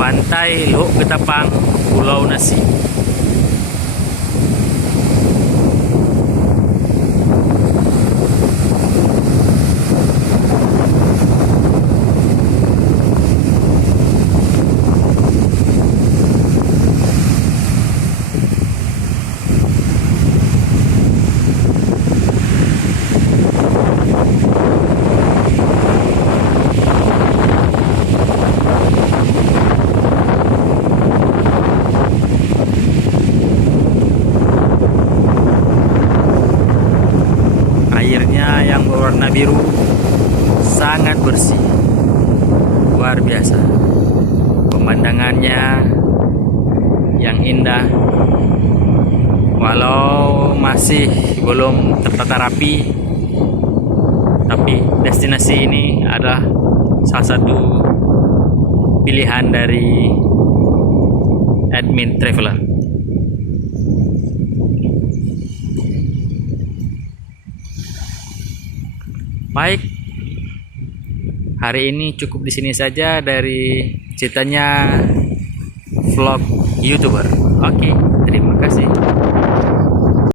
Pantai Luk Ketapang, Pulau Nasi. Airnya yang berwarna biru sangat bersih, luar biasa. Pemandangannya yang indah, walau masih belum tertata rapi, tapi destinasi ini adalah salah satu pilihan dari admin traveler. Baik, hari ini cukup di sini saja dari ceritanya vlog YouTuber. Oke, terima kasih.